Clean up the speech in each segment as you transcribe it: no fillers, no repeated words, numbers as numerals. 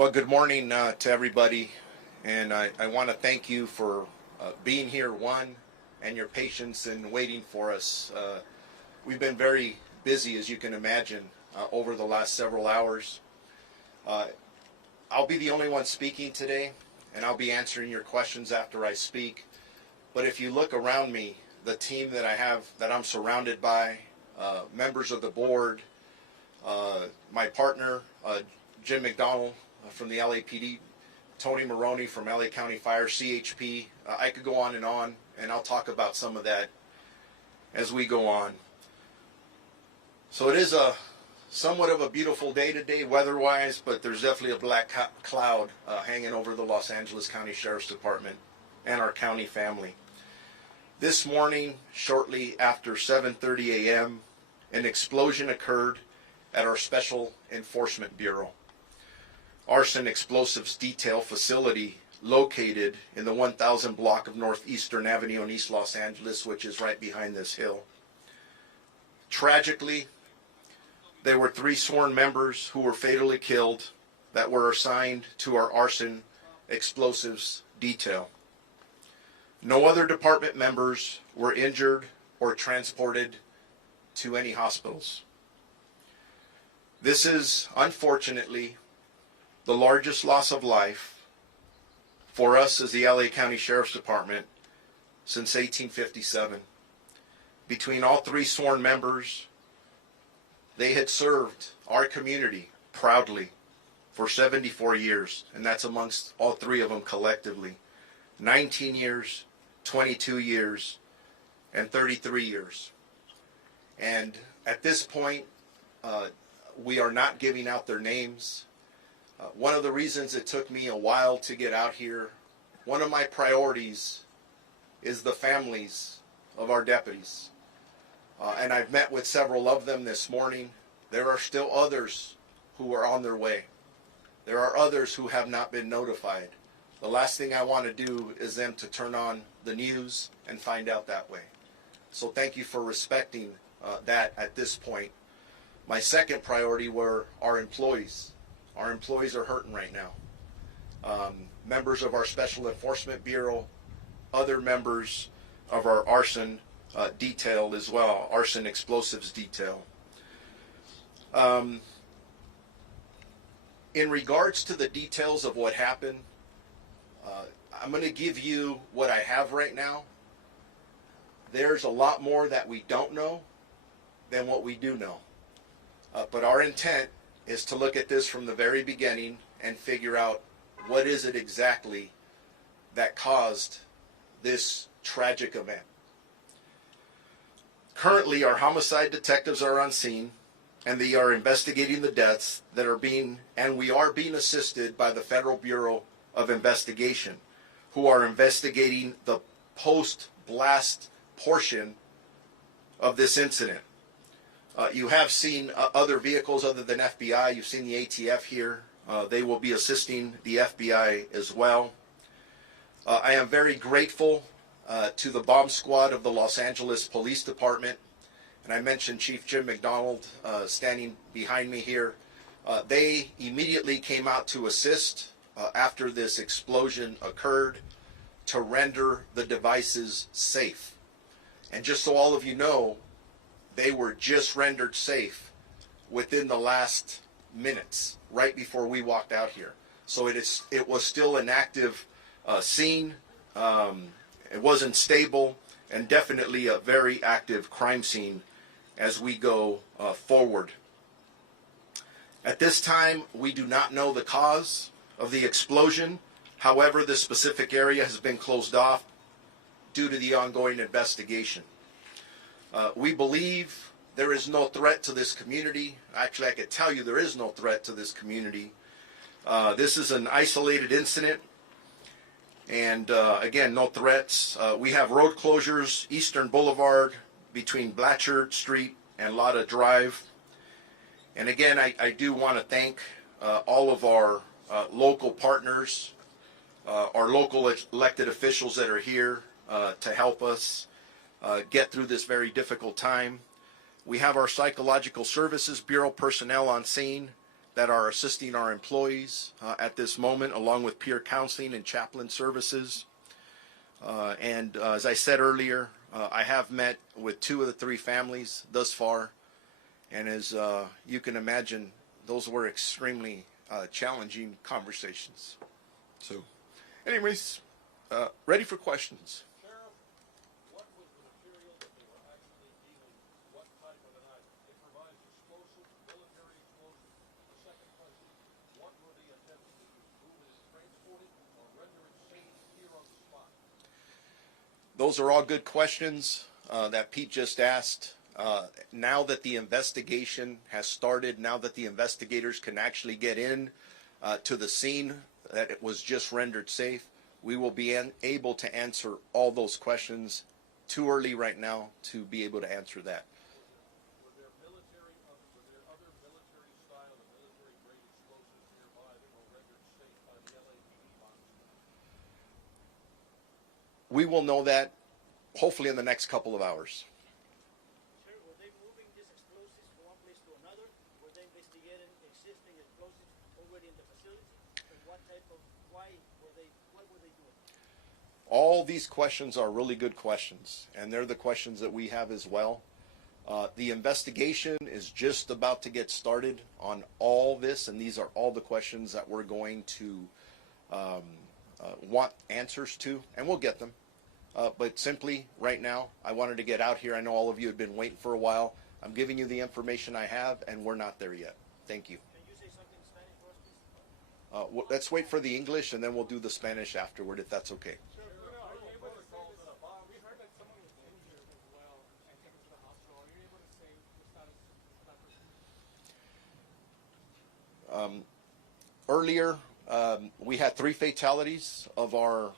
Well, good morning to everybody, and I want to thank you for being here, and your patience in waiting for us. We've been very busy, as you can imagine, over the last several hours. I'll be the only one speaking today, and I'll be answering your questions after I speak. But if you look around me, the team that I have, that I'm surrounded by, members of the board, my partner, Jim McDonald from the LAPD, Tony Maroney from LA County Fire, CHP. I could go on, and I'll talk about some of that as we go on. So it is somewhat of a beautiful day today, weather-wise, but there's definitely a black cloud hanging over the Los Angeles County Sheriff's Department and our county family. This morning, shortly after 7:30 a.m., an explosion occurred at our Special Enforcement Bureau, Arson Explosives Detail facility located in the 1000 block of Northeastern Avenue in East Los Angeles, which is right behind this hill. Tragically, there were 3 sworn members who were fatally killed that were assigned to our Arson Explosives Detail. No other department members were injured or transported to any hospitals. This is, unfortunately, the largest loss of life for us as the LA County Sheriff's Department since 1857. Between all 3 sworn members, they had served our community proudly for 74 years, and that's amongst all 3 of them collectively. 19 years, 22 years, and 33 years. And at this point, we are not giving out their names. One of the reasons it took me a while to get out here, one of my priorities is the families of our deputies. And I've met with several of them this morning. There are still others who are on their way. There are others who have not been notified. The last thing I want to do is them to turn on the news and find out that way. So thank you for respecting that at this point. My second priority were our employees. Our employees are hurting right now. Members of our Special Enforcement Bureau, other members of our arson detail as well, Arson Explosives Detail. In regards to the details of what happened, I'm going to give you what I have right now. There's a lot more that we don't know than what we do know. But our intent is to look at this from the very beginning and figure out what is it exactly that caused this tragic event. Currently, our homicide detectives are on scene, and they are investigating the deaths that are we are being assisted by the Federal Bureau of Investigation, who are investigating the post-blast portion of this incident. You have seen other vehicles other than FBI. You've seen the ATF here. They will be assisting the FBI as well. I am very grateful to the bomb squad of the Los Angeles Police Department. And I mentioned Chief Jim McDonald standing behind me here. They immediately came out to assist after this explosion occurred to render the devices safe. And just so all of you know, they were just rendered safe within the last minutes, right before we walked out here. So it was still an active scene. It wasn't stable, and definitely a very active crime scene as we go forward. At this time, we do not know the cause of the explosion. However, this specific area has been closed off due to the ongoing investigation. We believe there is no threat to this community. Actually, I could tell you there is no threat to this community. This is an isolated incident, and again, no threats. We have road closures, Eastern Boulevard between Blatchard Street and Lotta Drive. And again, I do want to thank all of our local partners, our local elected officials that are here to help us get through this very difficult time. We have our Psychological Services Bureau personnel on scene that are assisting our employees at this moment, along with peer counseling and chaplain services. And as I said earlier, I have met with 2 of the 3 families thus far. And as you can imagine, those were extremely challenging conversations. So, anyways, ready for questions. Sheriff, what was the material that they were actually dealing with? What type of an item? It provides explosives, military explosives. The second question, what were they attempting to do? Move it, transport it, or render it safe here on the spot? Those are all good questions that Pete just asked. Now that the investigation has started, now that the investigators can actually get in to the scene that it was just rendered safe, we will be able to answer all those questions. Too early right now to be able to answer that. Were there other military style and military grade explosives nearby that were rendered safe by the LAPD monitors? We will know that hopefully in the next couple of hours. Sir, were they moving these explosives from one place to another? Were they investigating existing explosives already in the facility? And what were they doing? All these questions are really good questions, and they're the questions that we have as well. The investigation is just about to get started on all this, and these are all the questions that we're going to want answers to, and we'll get them. But simply, right now, I wanted to get out here. I know all of you have been waiting for a while. I'm giving you the information I have, and we're not there yet. Thank you. Can you say something in Spanish for us, please? Let's wait for the English, and then we'll do the Spanish afterward, if that's okay. We heard that someone was injured as well and taken to the hospital. Are you able to say the status of that person? Earlier, we had 3 fatalities of our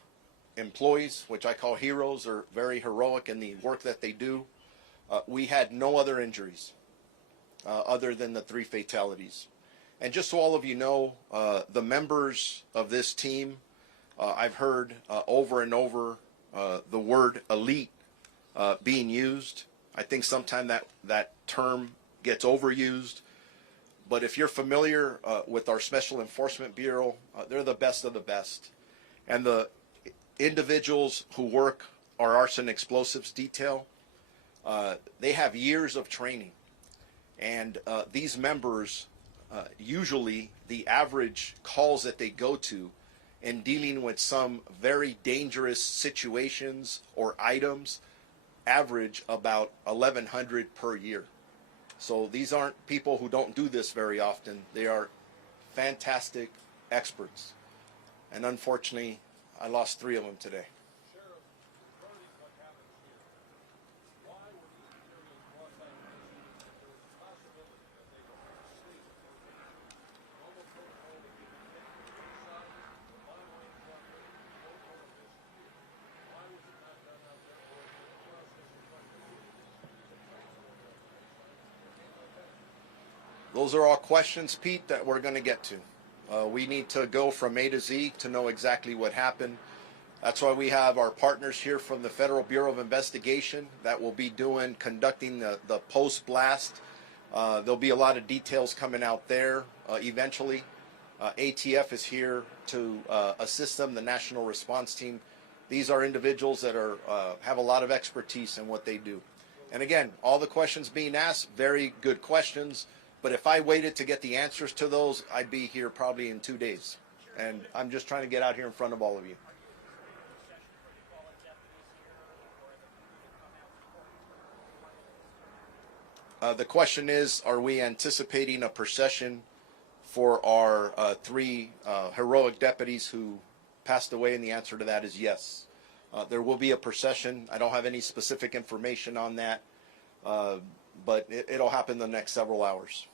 employees, which I call heroes. Are very heroic in the work that they do. We had no other injuries other than the 3 fatalities. And just so all of you know, the members of this team, I've heard over and over the word elite being used. I think sometimes that term gets overused. But if you're familiar with our Special Enforcement Bureau, they're the best of the best. And the individuals who work our arson explosives detail, they have years of training. And these members, usually the average calls that they go to in dealing with some very dangerous situations or items average about 1,100 per year. So these aren't people who don't do this very often. They are fantastic experts. And unfortunately, I lost 3 of them today. Sheriff, regarding what happened here, why were these materials brought back to the scene if there was a possibility that they were asleep or normal protocol would be detected inside the byline property, no more of this here. Why was it not done out there or in the process of trying to move these to transport them inside? Like that? Those are all questions, Pete, that we're going to get to. We need to go from A to Z to know exactly what happened. That's why we have our partners here from the Federal Bureau of Investigation that will be conducting the post-blast. There'll be a lot of details coming out there eventually. ATF is here to assist them, the National Response Team. These are individuals that have a lot of expertise in what they do. And again, all the questions being asked, very good questions. But if I waited to get the answers to those, I'd be here probably in 2 days. And I'm just trying to get out here in front of all of you. The question is, are we anticipating a procession for our 3 heroic deputies who passed away? And the answer to that is yes. There will be a procession. I don't have any specific information on that, but it'll happen the next several hours.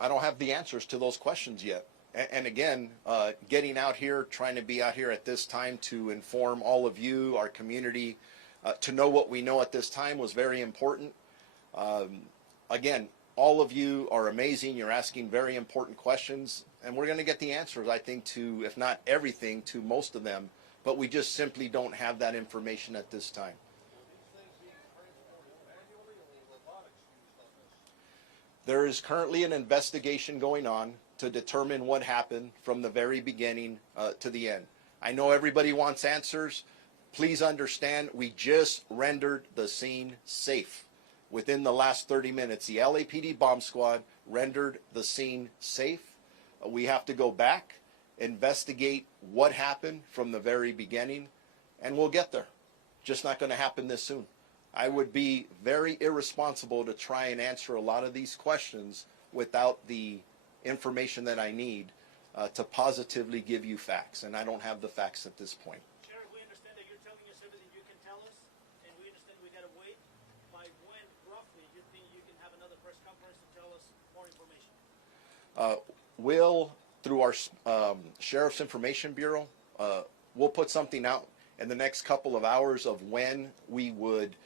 I don't have the answers to those questions yet, And again, getting out here, trying to be out here at this time to inform all of you, our community, to know what we know at this time was very important. Again, all of you are amazing. You're asking very important questions, and we're going to get the answers, I think, to, if not everything, to most of them. But we just simply don't have that information at this time. There is currently an investigation going on to determine what happened from the very beginning to the end. I know everybody wants answers. Please understand, we just rendered the scene safe. Within the last 30 minutes, the LAPD bomb squad rendered the scene safe. We have to go back, investigate what happened from the very beginning, and we'll get there. Just not going to happen this soon. I would be very irresponsible to try and answer a lot of these questions without the information that I need to positively give you facts, and I don't have the facts at this point. Sheriff, we understand that you're telling us everything you can tell us, and we understand we gotta wait. By when, roughly, you think you can have another press conference to tell us more information? We'll, through our Sheriff's Information Bureau, we'll put something out in the next couple of hours of when we would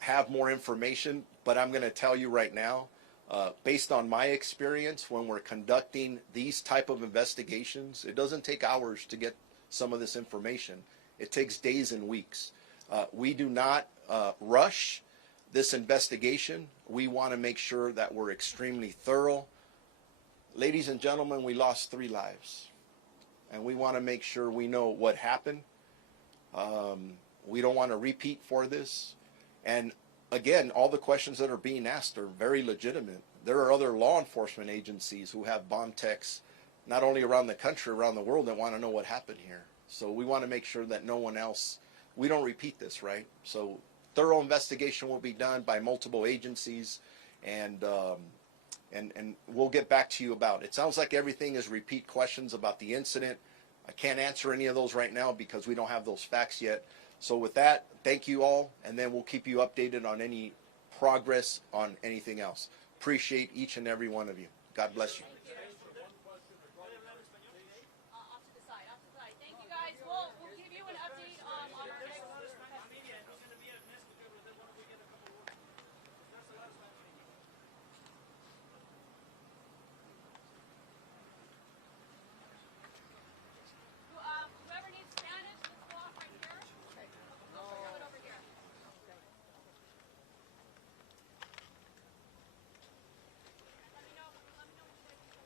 have more information. But I'm going to tell you right now, based on my experience, when we're conducting these type of investigations, it doesn't take hours to get some of this information. It takes days and weeks. We do not rush this investigation. We want to make sure that we're extremely thorough. Ladies and gentlemen, we lost 3 lives, and we want to make sure we know what happened. We don't want to repeat for this. And again, all the questions that are being asked are very legitimate. There are other law enforcement agencies who have bomb techs, not only around the country, around the world, that want to know what happened here. So we want to make sure that no one else, we don't repeat this, right? So thorough investigation will be done by multiple agencies, and we'll get back to you about it. It sounds like everything is repeat questions about the incident. I can't answer any of those right now because we don't have those facts yet. So with that, thank you all, and then we'll keep you updated on any progress on anything else. Appreciate each and every one of you. God bless you. Off to the side, off to the side. Thank you guys. We'll give you an update on our next. Whoever needs Spanish, let's go off right here. We'll shove it over here. Let me know. Let me know when you guys.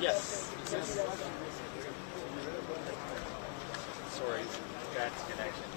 Yes. Sorry, got connection.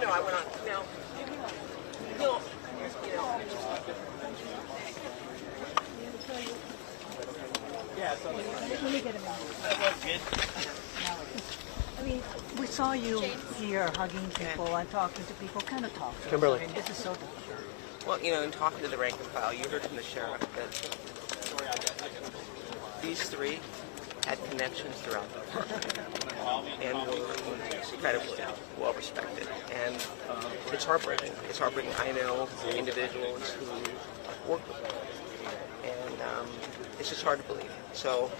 No, I went on. No. No. You know. I mean, we saw you here hugging people and talking to people. Kind of talk to us. Kimberly. I mean, this is so different. Well, you know, in talking to the rank and file, you heard from the sheriff that these three had connections throughout the department and were incredibly well respected. And it's heartbreaking. It's heartbreaking. I know individuals who work with them, and it's just hard to believe. So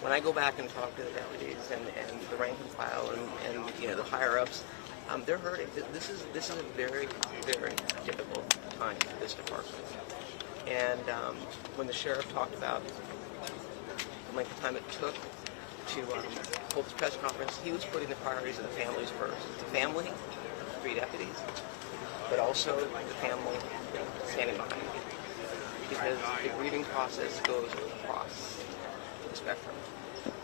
when I go back and talk to the deputies and the rank and file and you know the higher ups, they're hurting. This is a very, very difficult time for this department. And when the sheriff talked about the length of time it took to hold this press conference, he was putting the priorities of the families first. The family, 3 deputies, but also the family standing behind me. Because the grieving process goes across the spectrum.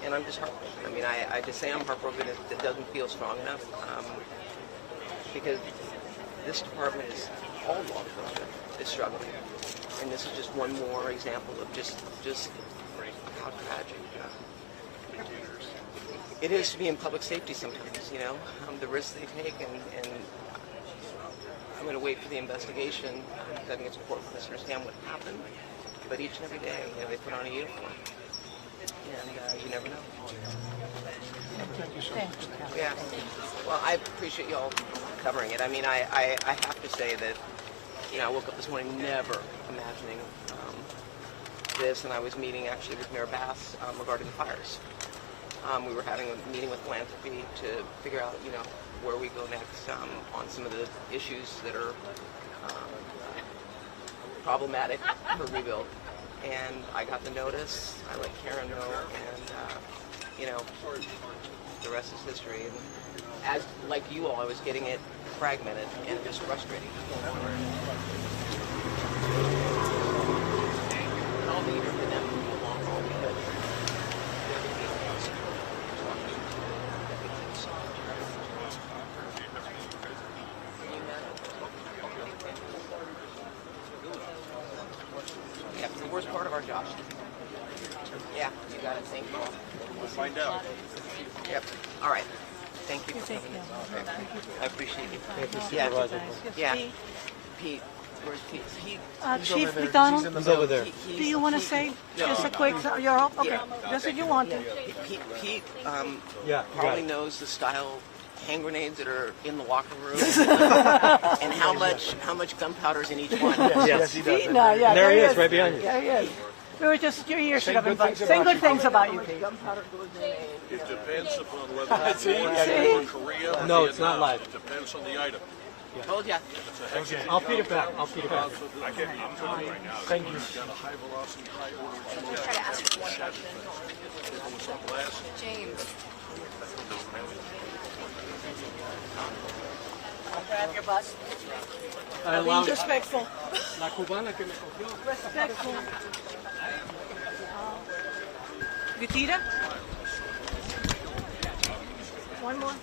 And I'm just heartbroken. I mean, I just say I'm heartbroken. It doesn't feel strong enough. Because this department is, all law enforcement is struggling. And this is just one more example of just how tragic it is to be in public safety sometimes, you know, the risks they take, and I'm going to wait for the investigation. I think it's important for us to understand what happened, but each and every day, you know, they put on a uniform, and you never know. Yeah. Well, I appreciate y'all covering it. I mean, I have to say that, you know, I woke up this morning never imagining this, and I was meeting actually with Mayor Bass regarding the fires. We were having a meeting with philanthropy to figure out, you know, where we go next on some of the issues that are problematic for rebuild. And I got the notice. I let Karen know, and you know, the rest is history. And as like you all, I was getting it fragmented and just frustrating. I'll be here for them for the long haul because yeah, the worst part of our job. Yeah, you got it. Thank you. We'll find out. Yep. All right. Thank you for Take coming. care. I appreciate you. Yeah. Yeah. Pete. Where's Pete? Chief McDonald, He's over there. do you want to say just a quick? You're up. Okay, just if you want to. Pete Yeah, you got probably it. knows the style hand grenades that are in the locker room and how much gunpowder's in each one. Yes, he does. See, no, yeah, There he is, right behind you. There he is. We were just your ears should have been good things saying about good things about you, Pete. It depends upon whether it's See? in Korea or No, it's not Vietnam. live. It depends on the item. Told ya. I'll feed it back. I can't, I'm telling you right now. Thank you. It's got a high velocity, high order explosion. Try to ask you one question. It was on blast. James. Grab your butt. Being Respectful. La cubana que me cogió. Respectful. Gutita? One more.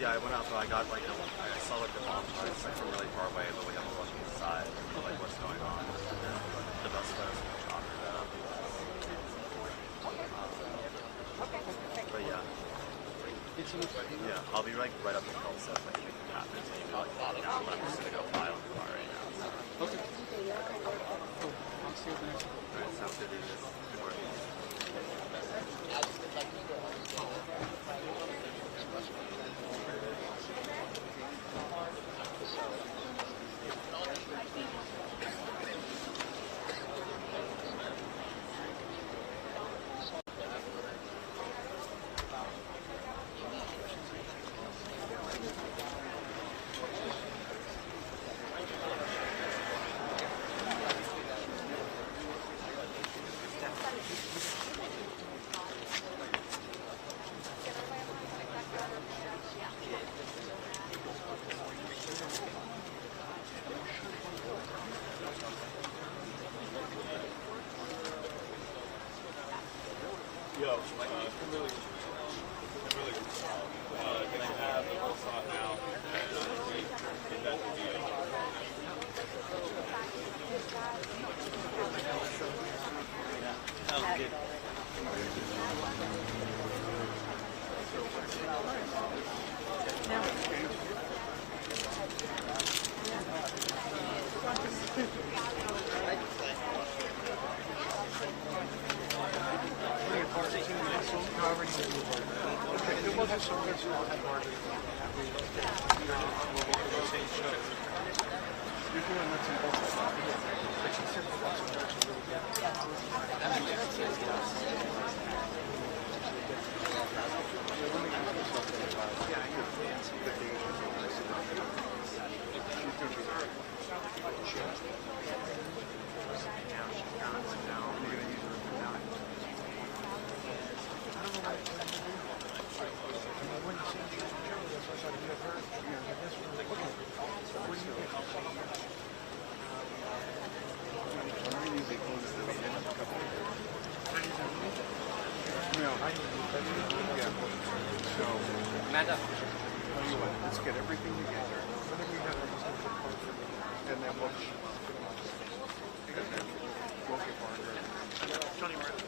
Yeah, I went out, so I got like I saw like the bomb sites like from really far away, but we have a look inside, like what's going on. The best way is to talk that up. But yeah. Yeah, I'll be like right up in the stuff like anything happens, and you can like follow down, but I'm just gonna go file in the car right now. Okay. Cool. I'll see you next time. Alright, sounds good. Good work. Amanda. Let's get everything together. Whenever you have everything to come for me, and then we'll get Margaret. Johnny, you're here.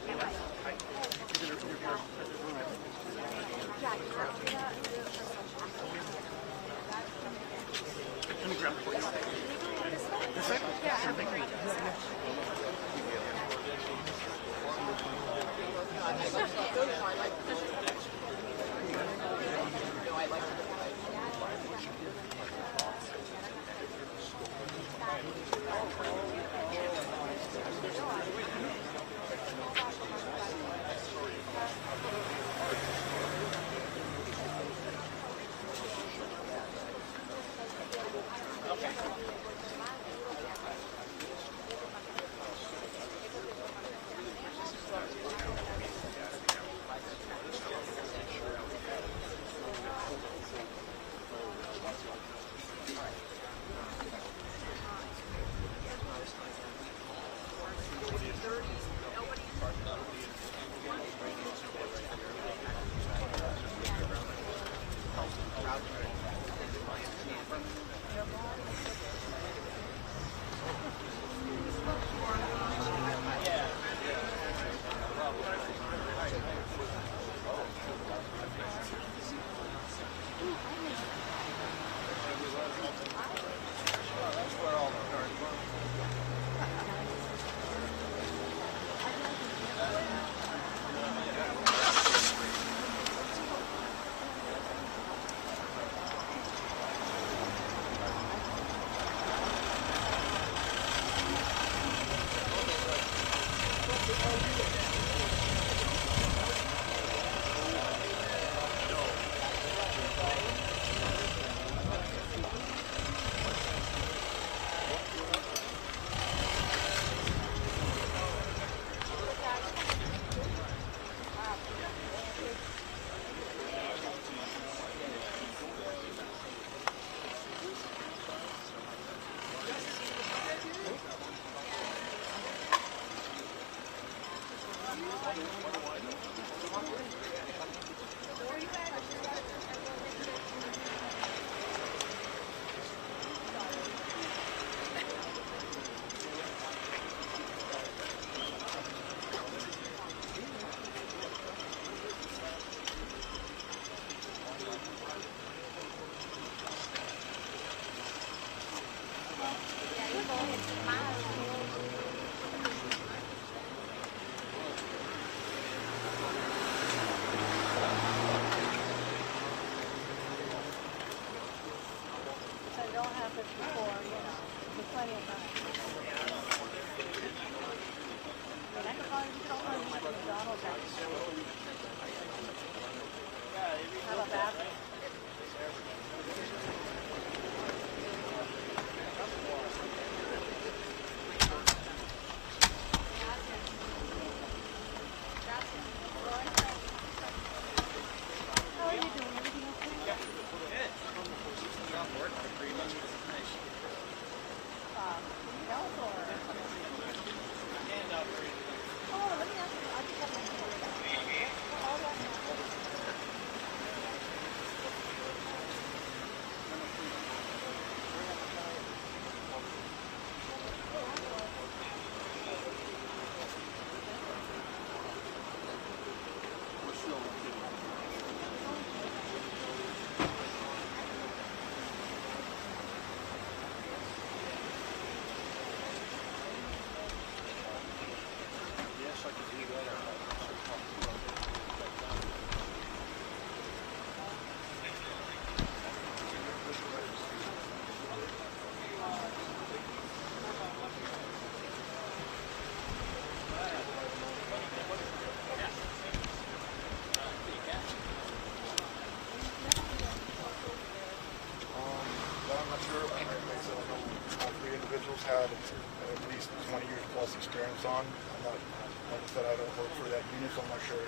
had at least 20 years plus experience on. I'm not, like I said, I don't work for that unit, so I'm not sure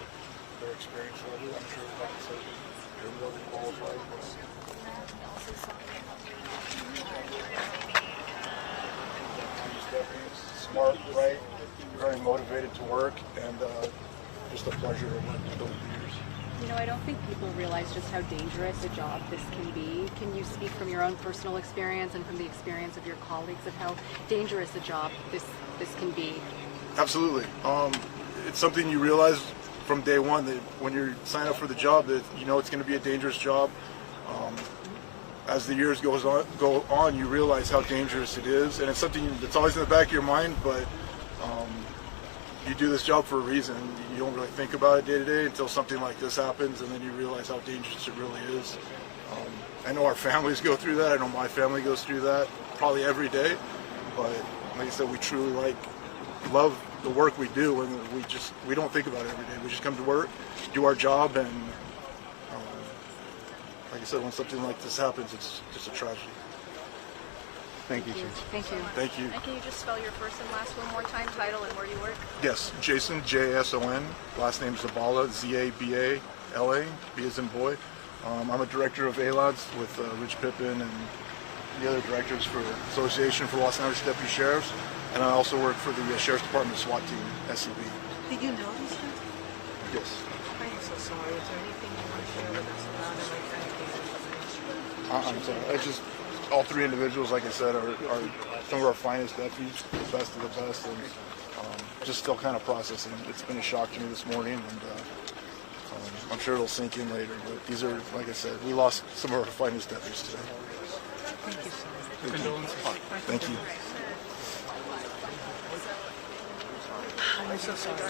their experience level. I'm sure, like I said, they're really qualified. But he's definitely smart, bright, very motivated to work, and just a pleasure to work with those leaders. You know, I don't think people realize just how dangerous a job this can be. Can you speak from your own personal experience and from the experience of your colleagues of how dangerous a job this can be? Absolutely. It's something you realize from day one that when you sign up for the job, that you know it's going to be a dangerous job. As the years go on, you realize how dangerous it is, and it's something that's always in the back of your mind. But you do this job for a reason. You don't really think about it day to day until something like this happens, and then you realize how dangerous it really is. I know our families go through that. I know my family goes through that probably every day. But like I said, we truly love the work we do, and we don't think about it every day. We just come to work, do our job, and like I said, when something like this happens, it's just a tragedy. Thank you, Chief. Thank you. Thank you. And can you just spell your first and last one more time, title and where you work? Yes, Jason, J-A-S-O-N. Last name Zabala, Z-A-B-A-L-A, B as in boy. I'm a director of ALODS with Rich Pippin and the other directors for Association for Los Angeles Deputy Sheriffs, and I also work for the Sheriff's Department SWAT team, SEB. Did you notice that? Yes. I'm so sorry. Is there anything you want to share with us about it? I'm sorry. I just, all three individuals, like I said, are some of our finest deputies, the best of the best, and just still kind of processing. It's been a shock to me this morning, and I'm sure it'll sink in later. But these are, like I said, we lost some of our finest deputies today. Thank you, sir. Thank you. I'm so sorry.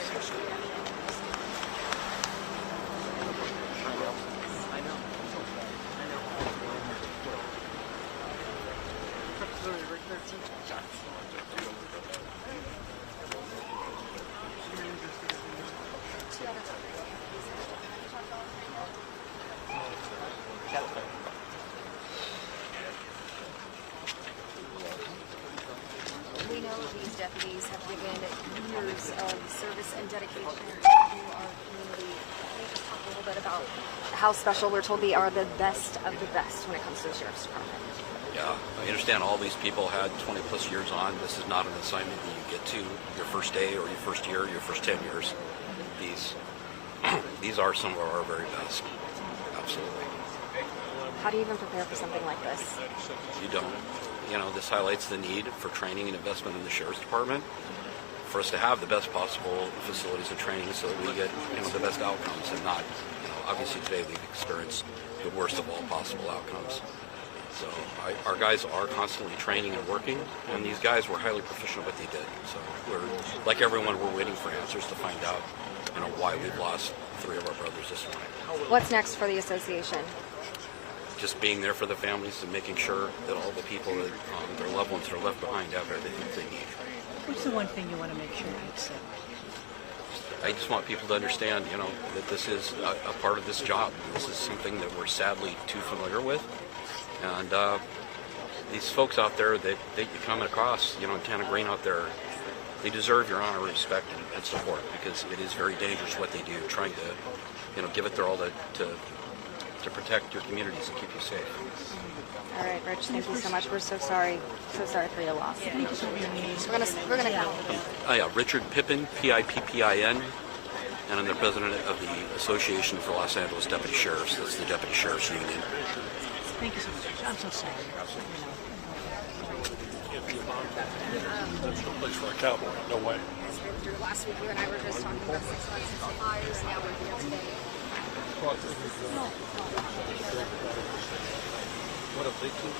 We know these deputies have given years of service and dedication to our community. Can you just talk a little bit about how special we're told they are, the best of the best when it comes to the Sheriff's Department? Yeah, I understand all these people had 20 plus years on. This is not an assignment that you get to your first day or your first year, your first 10 years. These are some of our very best. Absolutely. How do you even prepare for something like this? You don't. You know, this highlights the need for training and investment in the Sheriff's Department for us to have the best possible facilities and training so that we get, the best outcomes and not, obviously today we've experienced the worst of all possible outcomes. So our guys are constantly training and working, and these guys were highly proficient at what they did. So we're, like everyone, we're waiting for answers to find out, why we've lost 3 of our brothers this morning. What's next for the association? Just being there for the families and making sure that all the people that their loved ones that are left behind have everything that they need. What's the one thing you want to make sure you accept? I just want people to understand, that this is a part of this job. This is something that we're sadly too familiar with. And these folks out there that you come across, in Tana Green out there, they deserve your honor, respect, and support because it is very dangerous what they do, trying to, give it their all to protect your communities and keep you safe. All right, Rich, thank you so much. We're so sorry for your loss. We're gonna Yeah, Richard Pippin, P-I-P-P-I-N, and I'm the president of the Association for Los Angeles Deputy Sheriffs. That's the Deputy Sheriffs Union. Thank you so much. I'm so sorry. That's no place for a cowboy. No way. Last week, you and I were just talking about 6 months since the fires. Now we're here today. What a big team.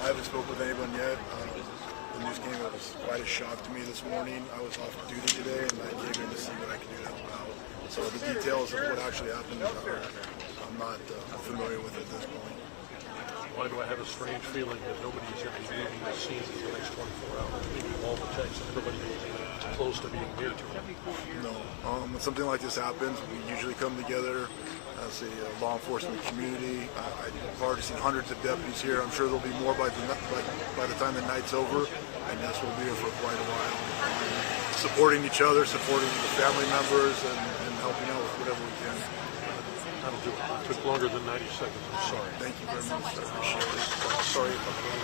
I haven't spoken with anyone yet. The news came, it was quite a shock to me this morning. I was off duty today, and I came in to see what I could do to help out. So the details of what actually happened, I'm not familiar with at this point. Why do I have a strange feeling that nobody is going to be leaving the scene in the next 24 hours? Maybe all the texts, everybody is close to being near to it. No. When something like this happens, we usually come together as a law enforcement community. I've already seen hundreds of deputies here. I'm sure there'll be more by the time the night's over, and yes, we'll be here for quite a while. Supporting each other, supporting the family members, and helping out with whatever we can. That'll do it. It took longer than 90 seconds. I'm sorry. Thank you very much. I appreciate it. Sorry about that.